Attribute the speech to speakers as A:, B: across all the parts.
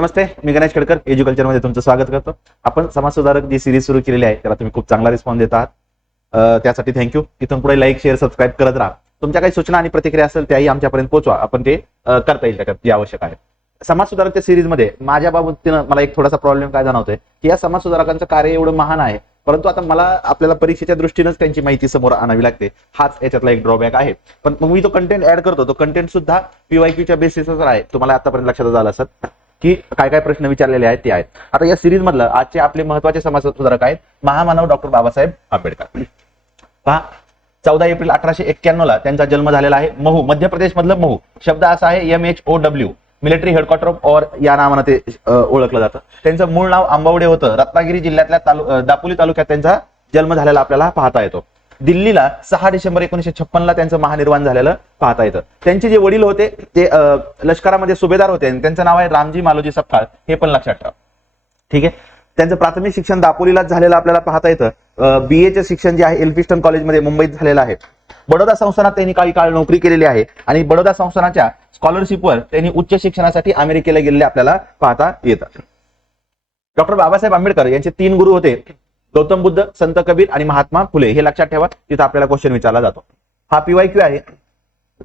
A: नमस्ते मी गणेश खेडकर एज्युकल्चरमध्ये तुमचं स्वागत करतो. आपण समाज सुधारक जी सिरीज सुरू केलेली आहे त्याला तुम्ही खूप चांगला रिस्पॉन्स देत आहात. त्यासाठी थँक्यू इथून पुढे लाईक शेअर सबस्क्राईब करत राहा. तुमच्या काही सूचना आणि प्रतिक्रिया असेल त्याही आमच्यापर्यंत पोहोचवा. आपण ते करता येईल त्याच्यात जे आवश्यक आहे. समाज सिरीजमध्ये माझ्या बाबतीनं मला एक थोडासा प्रॉब्लेम काय जाणवतोय की या समाज सुधारकांचं कार्य एवढं महान आहे परंतु आता मला आपल्याला परीक्षेच्या दृष्टीनेच त्यांची माहिती समोर आणावी लागते. हाच याच्यातला एक ड्रॉबॅक आहे. पण मग मी तो कंटेंट ऍड करतो. तो कंटेंट सुद्धा पीवायक्यूच्या बेसिसवर आहे. तुम्हाला आतापर्यंत लक्षात झालं असत की काय काय प्रश्न विचारलेले आहेत ते आहेत. आता या सिरीज मधलं आजचे आपले महत्त्वाचे समाज सुधारक आहेत महामानव डॉक्टर बाबासाहेब आंबेडकर. पहा चौदा एप्रिल अठराशे एक्क्याण्णव ला त्यांचा जन्म झालेला आहे महू मध्य प्रदेश मधलं महू. शब्द असा आहे M H O W military headquarter of war या नावानं ते ओळखलं जातं. त्यांचं मूळ नाव आंबावडे होतं. रत्नागिरी जिल्ह्यातल्या तालु दापोली तालुक्यात त्यांचा जन्म झालेला आपल्याला पाहता येतो. दिल्लीला सहा डिसेंबर एकोणीशे छप्पन ला त्यांचं महानिर्वाण झालेलं पाहता येतं. त्यांचे जे वडील होते ते लष्करामध्ये सुभेदार होते आणि त्यांचं नाव आहे रामजी मालोजी सपकाळ. हे पण लक्षात ठेवा. ठीक आहे? त्यांचं प्राथमिक शिक्षण दापोलीलाच झालेलं आपल्याला पाहता येतं. बी एचं शिक्षण जे आहे एल्फिस्टन कॉलेजमध्ये मुंबईत झालेलं आहे. बडोदा संस्थानात त्यांनी काही काळ नोकरी केलेली आहे आणि बडोदा संस्थानाच्या स्कॉलरशिपवर त्यांनी उच्च शिक्षणासाठी अमेरिकेला गेलेले आपल्याला पाहता येतं. डॉक्टर बाबासाहेब आंबेडकर यांचे तीन गुरु होते. गौतम बुद्ध संत कबीर आणि महात्मा फुले हे लक्षात ठेवा तिथं आपल्याला क्वेश्चन विचारला जातो. हा पीवायक्यू आहे.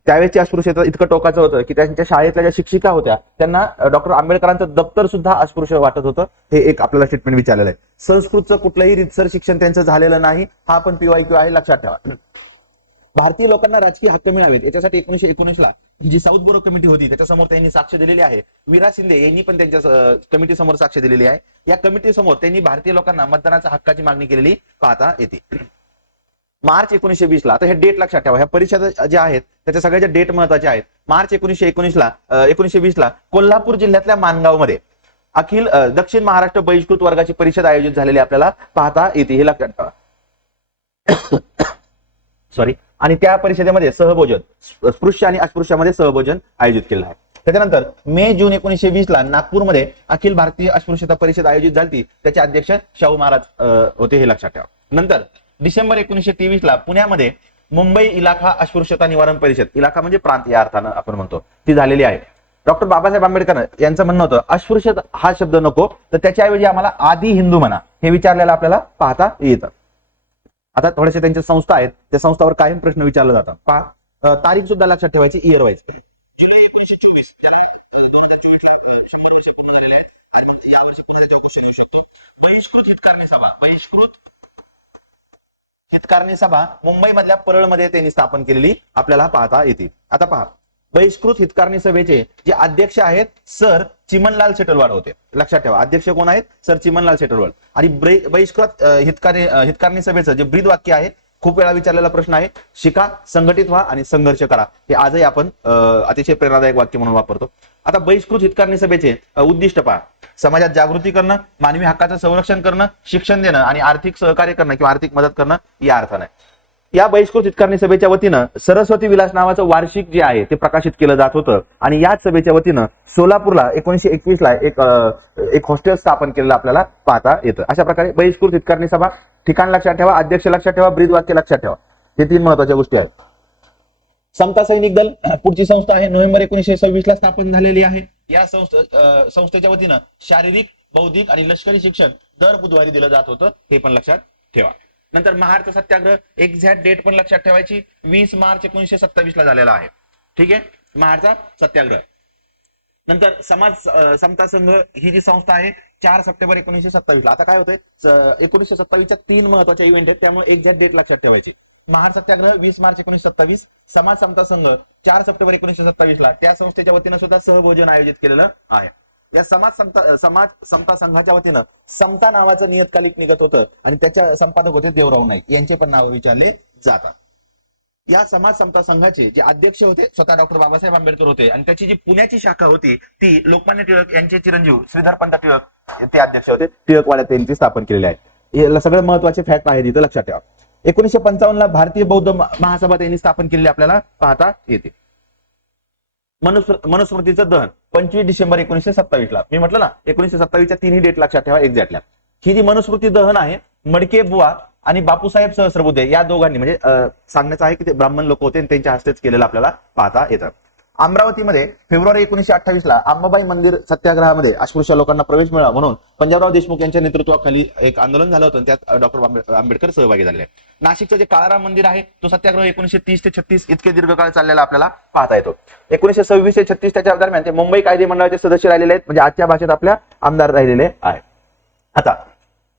A: त्यावेळेची अस्पृश्यता इतकं टोकाचं होतं की त्यांच्या शाळेतल्या ज्या शिक्षिका होत्या त्यांना डॉक्टर आंबेडकरांचं दप्तर सुद्धा अस्पृश्य वाटत होतं. हे एक आपल्याला स्टेटमेंट विचारलेलं आहे. संस्कृतचं कुठलंही रितसर शिक्षण त्यांचं झालेलं नाही. हा पण पीवायक्यू आहे लक्षात ठेवा. भारतीय लोकांना राजकीय हक्क मिळावेत. याच्यासाठी एकोणीशे एकोणीस ला जी साऊथ बोरो कमिटी होती त्याच्यासमोर त्यांनी साक्ष दिलेली आहे. विरा शिंदे यांनी पण त्यांच्या कमिटी समोर साक्ष दिलेली आहे. या कमिटी समोर त्यांनी भारतीय लोकांना मतदानाच्या हक्काची मागणी केलेली पाहता येते. मार्च एकोणीशे वीस ला आता हे डेट लक्षात ठेवा. ह्या परीक्षा ज्या आहेत त्याच्या सगळ्याच्या डेट महत्त्वाच्या आहेत मार्च एकोणीशे एकोणीस ला एकोणीशे वीस ला कोल्हापूर जिल्ह्यातल्या मानगावमध्ये अखिल दक्षिण महाराष्ट्र बहिष्कृत वर्गाची परिषद आयोजित झालेली आपल्याला पाहता येते हे लक्षात ठेवा. सॉरी आणि त्या परिषदेमध्ये सहभोजन स्पृश्य आणि अस्पृश्यामध्ये सहभोजन आयोजित केलं आहे. त्याच्यानंतर मे जून एकोणीशे वीस ला नागपूरमध्ये अखिल भारतीय अस्पृश्यता परिषद आयोजित झाली त्याचे अध्यक्ष शाहू महाराज होते हे लक्षात ठेवा. नंतर डिसेंबर एकोणीशे तेवीस ला पुण्यामध्ये मुंबई इलाखा अस्पृश्यता निवारण परिषद इलाखा म्हणजे प्रांत या अर्थानं आपण म्हणतो ती झालेली आहे. डॉक्टर बाबासाहेब आंबेडकर यांचं म्हणणं होतं अस्पृश्यता हा शब्द नको तर त्याच्याऐवजी आम्हाला आदी हिंदू म्हणा हे विचारलेलं आपल्याला पाहता येतं. आता थोडेसे त्यांच्या संस्था आहेत त्या संस्थावर कायम प्रश्न विचारला जातात. पहा तारीख सुद्धा लक्षात ठेवायची इयर वाईज जुलै एकोणीशे चोवीस दोन हजार चोवीस ला शंभर वर्ष पूर्ण झालेले आहे आणि मग या वर्षी पुन्हा शकतो. बहिष्कृत हितकारणी सभा बहिष्कृत हितकारणी सभा मुंबई मधल्या परळमध्ये त्यांनी स्थापन केलेली आपल्याला पाहता येते आता पहा बहिष्कृत हितकारणी सभेचे जे अध्यक्ष आहेत सर चिमनलाल सेटलवाड होते. लक्षात ठेवा अध्यक्ष कोण आहेत? सर चिमनलाल सेटलवाड आणि बहिष्कृत हितकारणी हितकारणी सभेचं जे ब्रीद वाक्य आहे खूप वेळा विचारलेला प्रश्न आहे. शिका संघटित व्हा आणि संघर्ष करा. हे आजही आपण अतिशय प्रेरणादायक वाक्य म्हणून वापरतो. आता बहिष्कृत हितकारणी सभेचे उद्दिष्ट पहा. समाजात जागृती करणं मानवी हक्काचं संरक्षण करणं शिक्षण देणं आणि आर्थिक सहकार्य करणं किंवा आर्थिक मदत करणं या अर्थानं या बहिष्कृत हितकारणी सभेच्या वतीनं सरस्वती विलास नावाचं वार्षिक जे आहे ते प्रकाशित केलं जात होतं. आणि याच सभेच्या वतीनं सोलापूरला एकोणीशे एकवीस ला एक एक हॉस्टेल स्थापन केलेलं आपल्याला पाहता येतं. अशा प्रकारे बहिष्कृत हितकारणी सभा ठिकाण लक्षात ठेवा अध्यक्ष लक्षात ठेवा ब्रीद वाक्य लक्षात ठेवा. हे तीन महत्त्वाच्या गोष्टी आहेत. समता सैनिक दल पुढची संस्था आहे. नोव्हेंबर एकोणीशे सव्वीस ला स्थापन झालेली आहे. या संस्थे संस्थेच्या वतीनं शारीरिक बौद्धिक आणि लष्करी शिक्षण दर बुधवारी दिलं जात होतं. हे पण लक्षात ठेवा. नंतर महारचा सत्याग्रह एक्झॅक्ट डेट पण लक्षात ठेवायची. वीस मार्च एकोणीशे सत्तावीस ला झालेला आहे. ठीक आहे? महारचा सत्याग्रह. नंतर समाज समता संघ ही जी संस्था आहे चार सप्टेंबर एकोणीशे सत्तावीसला. आता काय होतंय? एकोणीशे सत्तावीसच्या तीन महत्त्वाचे इव्हेंट आहेत त्यामुळे एक्झॅक्ट डेट लक्षात ठेवायची. महार सत्याग्रह वीस मार्च एकोणीशे सत्तावीस समाज समता संघ चार सप्टेंबर एकोणीशे सत्तावीस ला त्या संस्थेच्या वतीनं सुद्धा सहभोजन आयोजित केलेलं आहे. या समाज समता समाज समता संघाच्या वतीनं समता नावाचं नियतकालिक निघत होतं आणि त्याच्या संपादक होते देवराव नाईक. यांचे पण नाव विचारले जातात. या समाज समता संघाचे जे अध्यक्ष होते स्वतः डॉक्टर बाबासाहेब आंबेडकर होते आणि त्याची जी पुण्याची शाखा होती ती लोकमान्य टिळक यांचे चिरंजीव श्रीधर पंत टिळक ते अध्यक्ष होते. टिळकवाड्यात त्यांची स्थापन केलेली आहे. याला सगळे महत्त्वाचे फॅक्ट आहेत इथं लक्षात ठेवा. एकोणीशे पंचावन्न ला भारतीय बौद्ध महासभा त्यांनी स्थापन केलेली आपल्याला पाहता येते. मनुस्मृतीचं दहन. पंचवीस डिसेंबर एकोणीशे सत्तावीस ला मी म्हटलं ना एकोणीशे सत्तावीसच्या तिन्ही डेट लक्षात ठेवा एक्झॅक्टल्या ही जी मनुस्मृती दहन आहे मडके बुवा आणि बापूसाहेब सहस्रबुद्धे या दोघांनी म्हणजे सांगण्याचं आहे की ते ब्राह्मण लोक होते आणि त्यांच्या हस्तेच केलेलं आपल्याला पाहता येतं. अमरावतीमध्ये फेब्रुवारी एकोणीशे अठ्ठावीस ला अंबाबाई मंदिर सत्याग्रहामध्ये अस्पृश्य लोकांना प्रवेश मिळावा म्हणून पंजाबराव देशमुख यांच्या नेतृत्वाखाली एक आंदोलन झालं होतं त्यात डॉक्टर आंबेडकर सहभागी झाले. नाशिकचं जे काळाराम मंदिर आहे तो सत्याग्रह एकोणीशे तीस ते छत्तीस इतके दीर्घकाळ चाललेला आपल्याला पाहता येतो. एकोणीशे सव्वीस ते छत्तीस त्याच्या दरम्यान ते मुंबई कायदे मंडळाचे सदस्य राहिलेले आहेत म्हणजे आजच्या भाषेत आपल्या आमदार राहिलेले आहेत. आता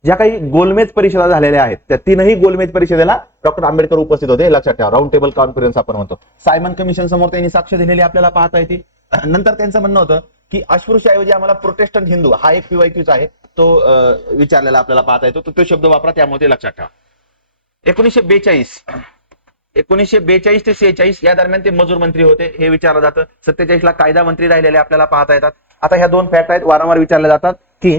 A: ज्या काही गोलमेज परिषदा झालेल्या आहेत त्या तीनही गोलमेज परिषदेला डॉक्टर आंबेडकर उपस्थित होते लक्षात ठेवा. राऊंड टेबल कॉन्फरन्स आपण म्हणतो. सायमन कमिशन समोर त्यांनी साक्ष दिलेली आपल्याला पाहता येते नंतर त्यांचं म्हणणं होतं की अस्पृश्यऐवजी आम्हाला प्रोटेस्टंट हिंदू हा एक पीवायक्यूच आहे तो विचारलेला आपल्याला पाहता येतो. तो शब्द वापरा त्यामुळे ते लक्षात ठेवा. एकोणीसशे बेचाळीस. एकोणीसशे बेचाळीस ते सेहेचाळीस या दरम्यान ते मजूर मंत्री होते हे विचारलं जातं. सत्तेचाळीस ला कायदा मंत्री राहिलेले आपल्याला पाहता येतात. आता ह्या दोन फॅक्ट आहेत वारंवार विचारले जातात की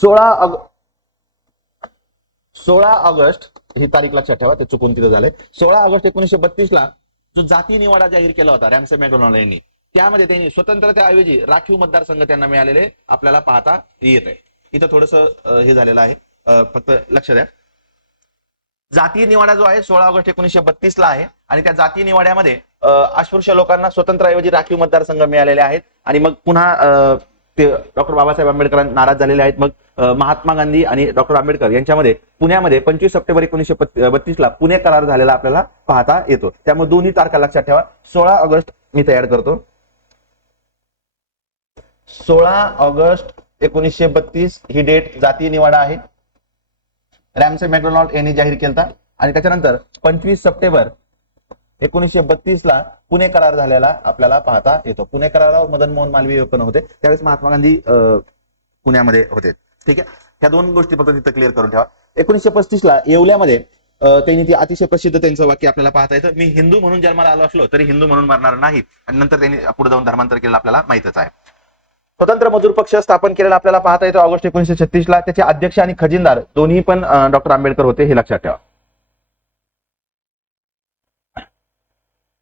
A: सोळा ऑग सोळा ऑगस्ट ही तारीख लक्षात ठेवा ते चुकून तिथं झालंय. सोळा ऑगस्ट एकोणीशे बत्तीस ला जो जाती निवाडा जाहीर केला होता रॅमसे मॅकडोनाल्ड यांनी त्यामध्ये त्यांनी स्वतंत्रतेऐवजी राखीव मतदारसंघ त्यांना मिळालेले आपल्याला पाहता येत आहे. इथं थोडस हे झालेलं आहे. फक्त लक्ष द्या. जातीय निवाडा जो आहे सोळा ऑगस्ट एकोणीशे बत्तीस ला आहे आणि त्या जातीय निवाड्यामध्ये अस्पृश्य लोकांना स्वतंत्रऐवजी राखीव मतदारसंघ मिळालेले आहेत. आणि मग पुन्हा अं, ते डॉक्टर बाबासाहेब आंबेडकर नाराज झालेले आहेत. मग महात्मा गांधी आणि डॉक्टर आंबेडकर यांच्यामध्ये पुण्यामध्ये पंचवीस सप्टेंबर एकोणीसशे बत्तीस ला पुणे करार झालेला आपल्याला पाहता येतो. त्यामुळे दोन्ही तारखा लक्षात ठेवा. सोळा ऑगस्ट मी तयार करतो. सोळा ऑगस्ट एकोणीसशे बत्तीस ही डेट जातीय निवाडा आहे. रॅमसे मॅकडोनॉल्ड यांनी जाहीर केलता. आणि त्याच्यानंतर पंचवीस सप्टेंबर एकोणीसशे बत्तीस ला पुणे करार झालेला आपल्याला पाहता येतो. पुणे करारावर मदन मोहन मालवीय पण होते. त्यावेळेस महात्मा गांधी पुण्यामध्ये होते. ठीक आहे? ह्या दोन गोष्टी फक्त तिथं क्लिअर करून ठेवा. एकोणीसशे पस्तीस ला येवल्यामध्ये त्यांनी ती अतिशय प्रसिद्ध त्यांचं वाक्य आपल्याला पाहता येतं. मी हिंदू म्हणून जन्माला आलो असलो तरी हिंदू म्हणून मरणार नाही. आणि नंतर त्यांनी पुढे जाऊन धर्मांतर केलं आपल्याला माहितच आहे. स्वतंत्र मजूर पक्ष स्थापन केलेला आपल्याला पाहता येतो. ऑगस्ट एकोणीसशे छत्तीस ला त्याचे अध्यक्ष आणि खजिनदार दोन्ही पण डॉक्टर आंबेडकर होते हे लक्षात ठेवा.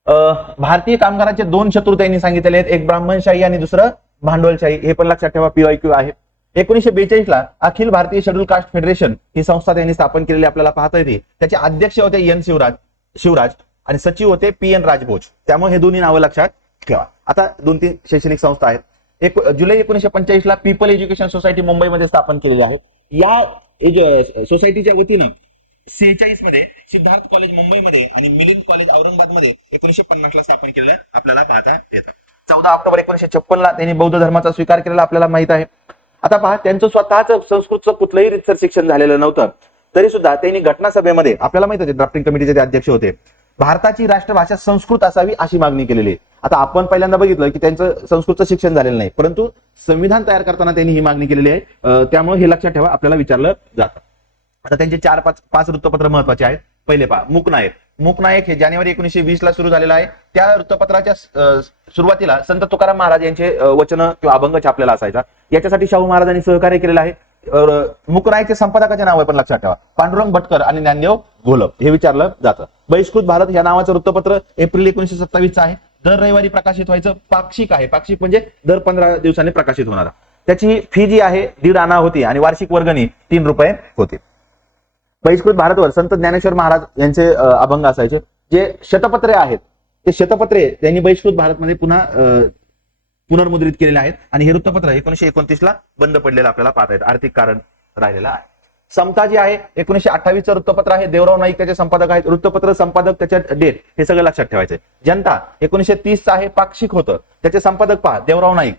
A: भारतीय कामगारांचे दोन शत्रू त्यांनी सांगितलेले आहेत. एक ब्राह्मणशाही आणि दुसरं भांडवलशाही. हे पण लक्षात ठेवा पीवायक्यू आहे. एकोणीशे बेचाळीस ला Akhil Bharatiya schedule caste federation ही संस्था त्यांनी स्थापन केलेली आपल्याला पाहता येते. त्याचे अध्यक्ष होते एन शिवराज शिवराज आणि सचिव होते पी एन राजभोज. त्यामुळे हे दोन्ही नावं लक्षात ठेवा. आता दोन तीन शैक्षणिक संस्था आहेत. एक जुलै एकोणीशे पंचेचाळीस ला पीपल एज्युकेशन सोसायटी मुंबईमध्ये स्थापन केलेली आहे. या सोसायटीच्या वतीनं सेहेचाळीसमध्ये सिद्धार्थ कॉलेज मुंबईमध्ये आणि मिलिंद कॉलेज औरंगाबादमध्ये एकोणीशे पन्नास ला स्थापन केलेलं आपल्याला पाहता येतं. चौदा ऑक्टोबर एकोणीशे छप्पन ला त्यांनी बौद्ध धर्माचा स्वीकार केलेला आपल्याला माहीत आहे. आता पहा त्यांचं स्वतःच संस्कृतचं कुठलंही रितसर शिक्षण झालेलं नव्हतं. तरी सुद्धा त्यांनी घटना सभेमध्ये आपल्याला माहीत होते ड्राफ्टिंग कमिटीचे ते अध्यक्ष होते भारताची राष्ट्रभाषा संस्कृत असावी अशी मागणी केलेली आहे. आता आपण पहिल्यांदा बघितलं की त्यांचं संस्कृतचं शिक्षण झालेलं नाही परंतु संविधान तयार करताना त्यांनी ही मागणी केलेली आहे. त्यामुळे हे लक्षात ठेवा आपल्याला विचारलं जातं. आता त्यांचे चार पाच पाच वृत्तपत्र महत्त्वाचे आहेत. पहिले पहा मुकनायक. मुकनायक हे जानेवारी एकोणीशे वीस ला सुरू झालेलं आहे. त्या वृत्तपत्राच्या सुरुवातीला संत तुकाराम महाराज यांचे वचन किंवा अभंग छापलेला असायचा. याच्यासाठी शाहू महाराजांनी सहकार्य केलेलं आहे. मुकनायकचे संपादकाचे नाव आहे पण लक्षात ठेवा. पांडुरंग भटकर आणि ज्ञानदेव घोलप हे विचारलं जातं. बहिष्कृत भारत या नावाचं वृत्तपत्र एप्रिल एकोणीशे सत्तावीसचं आहे. दर रविवारी प्रकाशित व्हायचं. पाक्षिक आहे. पाक्षिक म्हणजे दर पंधरा दिवसांनी प्रकाशित होणार. त्याची फी जी आहे दीड आणा होती आणि वार्षिक वर्गणी तीन रुपये होती. बहिष्कृत भारतवर संत ज्ञानेश्वर महाराज यांचे अभंग असायचे जे शतपत्रे आहेत. ते शतपत्रे त्यांनी बहिष्कृत भारतमध्ये पुन्हा पुनर्मुद्रित केलेले आहेत. आणि हे वृत्तपत्र एकोणीशे एकोणतीस ला बंद पडलेलं आपल्याला पाहता येतं. आर्थिक कारण राहिलेलं आहे. समता जी आहे एकोणीशे अठ्ठावीसचं वृत्तपत्र आहे. देवराव नाईक त्याचे संपादक आहेत. वृत्तपत्र संपादक त्याच्या डेट हे सगळं लक्षात ठेवायचे जनता एकोणीशे तीसचं आहे पाक्षिक होतं. त्याचे संपादक पहा देवराव नाईक.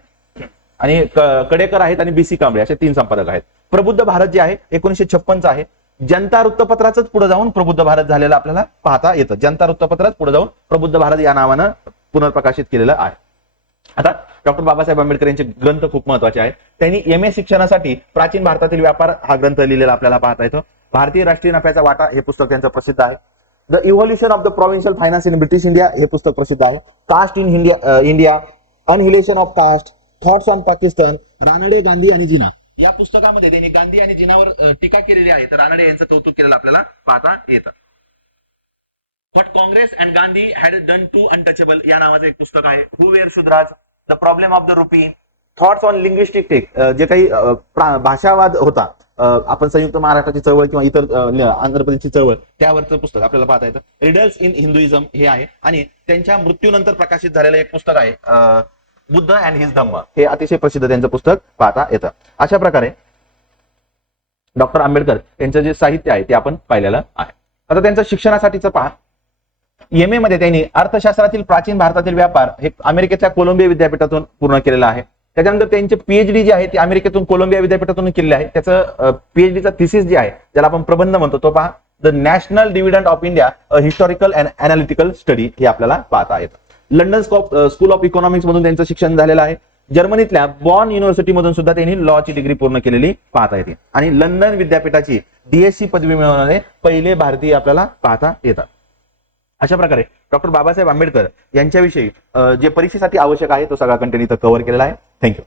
A: आणि कडेकर आहेत आणि बीसी कांबळे असे तीन संपादक आहेत. प्रबुद्ध भारत जे आहे एकोणीशे छप्पनचं आहे. जनता वृत्तपत्राच पुढे जाऊन प्रबुद्ध भारत झालेलं आपल्याला पाहता येतं. जनता वृत्तपत्रात पुढे जाऊन प्रबुद्ध भारत या नावानं पुनर्प्रकाशित केलेलं आहे. आता डॉक्टर बाबासाहेब आंबेडकर यांचे ग्रंथ खूप महत्त्वाचे आहेत. त्यांनी एम ए शिक्षणासाठी प्राचीन भारतातील व्यापार हा ग्रंथ लिहिलेला आपल्याला पाहता येतो. भारतीय राष्ट्रीय नफ्याचा वाटा हे पुस्तक त्यांचं प्रसिद्ध आहे. The evolution of the provincial finance in British India हे पुस्तक प्रसिद्ध आहे. Caste in India India annihilation of caste thoughts on Pakistan Ranade Gandhi आणि जिना. या पुस्तकामध्ये त्यांनी गांधी आणि जिनावर टीका केलेली आहे. तर रानडे यांचं कौतुक केलेलं आपल्याला पाहता येतं. But Congress and Gandhi had done to untouchable या नावाचं एक पुस्तक आहे. Who were Shudras the problem of the rupee thoughts on linguistic take जे काही भाषावाद होता आपण संयुक्त महाराष्ट्राची चळवळ किंवा इतर आंध्र प्रदेशची चळवळ त्यावरचं पुस्तक आपल्याला पाहता येतं. रिडल्स इन हिंदुइझम हे आहे. आणि त्यांच्या मृत्यूनंतर प्रकाशित झालेलं एक पुस्तक आहे बुद्ध अँड हिज धम्म. हे अतिशय प्रसिद्ध त्यांचं पुस्तक पाहता येतं. अशा प्रकारे डॉक्टर आंबेडकर यांचं जे साहित्य आहे ते आपण पाहिलेलं आहे. आता त्यांचं शिक्षणासाठीचं पहा. एम ए मध्ये त्यांनी अर्थशास्त्रातील प्राचीन भारतातील व्यापार हे अमेरिकेच्या कोलंबिया विद्यापीठातून पूर्ण केलेलं आहे. त्याच्यानंतर त्यांचे पीएचडी जे आहे ते अमेरिकेतून कोलंबिया विद्यापीठातून केलेले आहे. त्याचं पीएचडीचा थिसिस जे आहे ज्याला आपण प्रबंध म्हणतो तो पहा. The national dividend of India a historical and analytical study हे आपल्याला पाहता येतं. लंडन स्कूल ऑफ इकॉनॉमिक्स मधून त्यांचं शिक्षण झालेलं आहे. जर्मनीतल्या बॉन युनिव्हर्सिटी मधून सुद्धा त्यांनी लॉची डिग्री पूर्ण केलेली पाहता येते. आणि लंडन विद्यापीठाची डीएससी पदवी मिळवणारे पहिले भारतीय आपल्याला पाहता येतात. अशा प्रकारे डॉक्टर बाबासाहेब आंबेडकर यांच्याविषयी जे परीक्षेसाठी आवश्यक आहे तो सगळा कंटेंट इथं कव्हर केलेला आहे. थँक्यू